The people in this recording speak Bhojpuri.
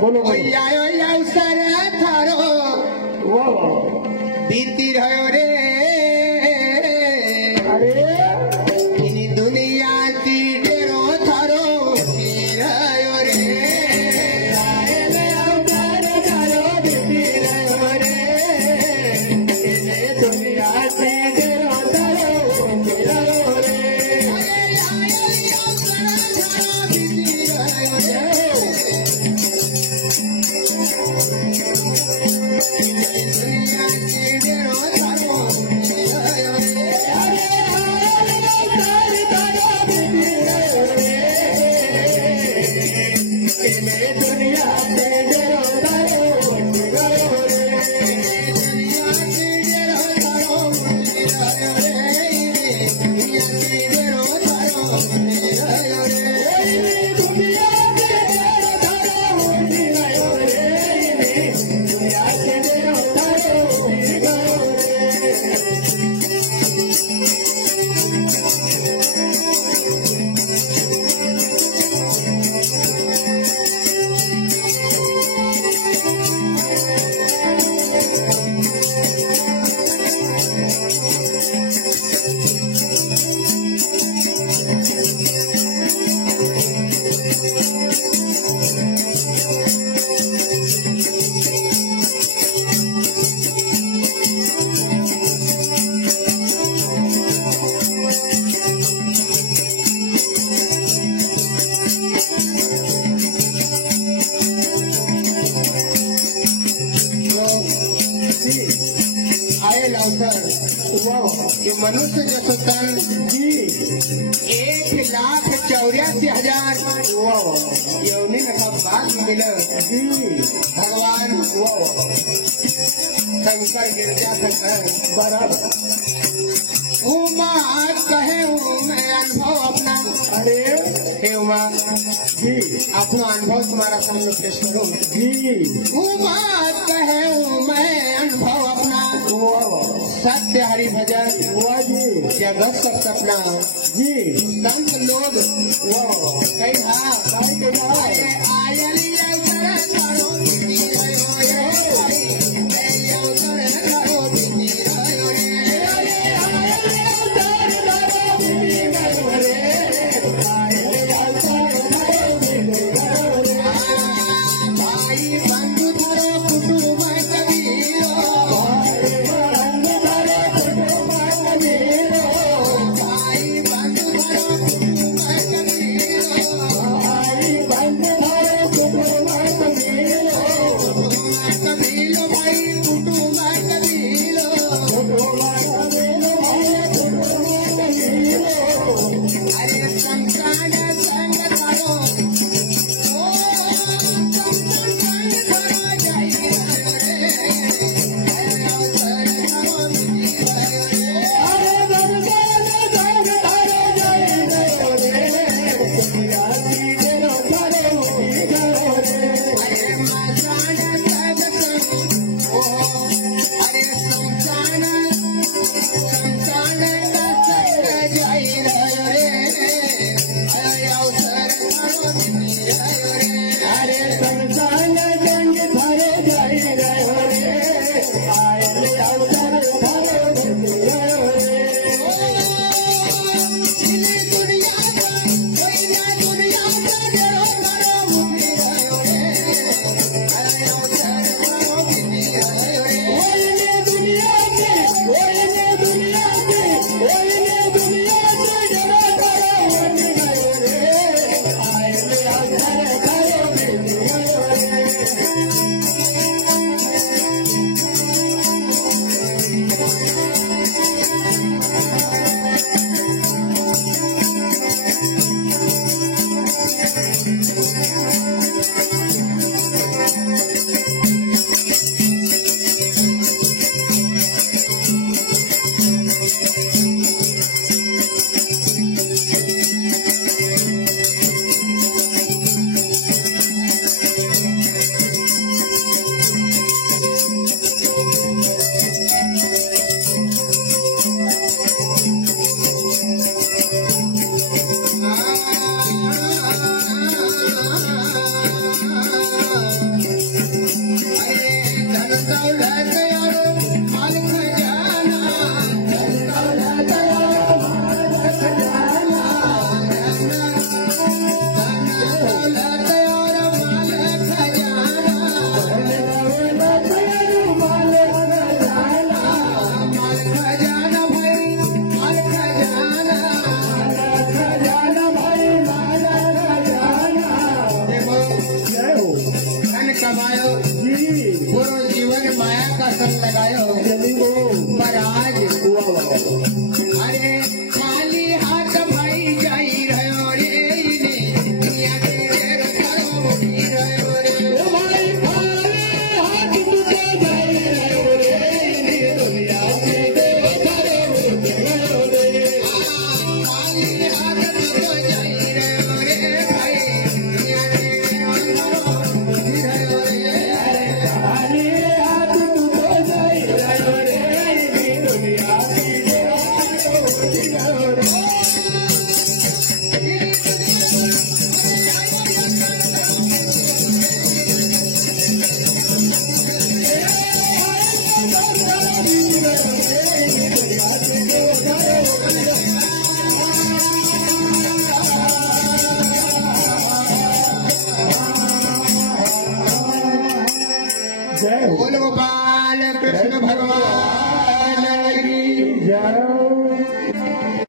बोलो आयो सर थारो बीती रहो रे दुनिया की डेरो थारो रहो रे दुनिया से डेरो थारो ये मनुष्य जो तन 1,84,000 योनि में बात मिले भगवान शंकर गिरजा बराबर कहे मैं अनुभव अपना अपना अनुभव तुम्हारा सामने पेश करूँ कहे मैं अनुभव अपना सत्य हरि भजन जगत सब सपना संत लोग कई कमायो जी पूरा जीवन माया का संग लगायो चली वो पर आज हुआ हुआ अरे खाली हाथ भाई जाई रहो रे दुनिया के रखो मुठी रहो रे ओ भाई भाई हाथ टूटे जाए रे दुनिया के करे वो रे खाली हाथ तो जाई रहो रे भाई दुनिया के रखो मुठी रहो रे अरे हाथ टूटे जाए रे दुनिया के रे जय हो बोल गोपाल कृष्ण भगवान की जय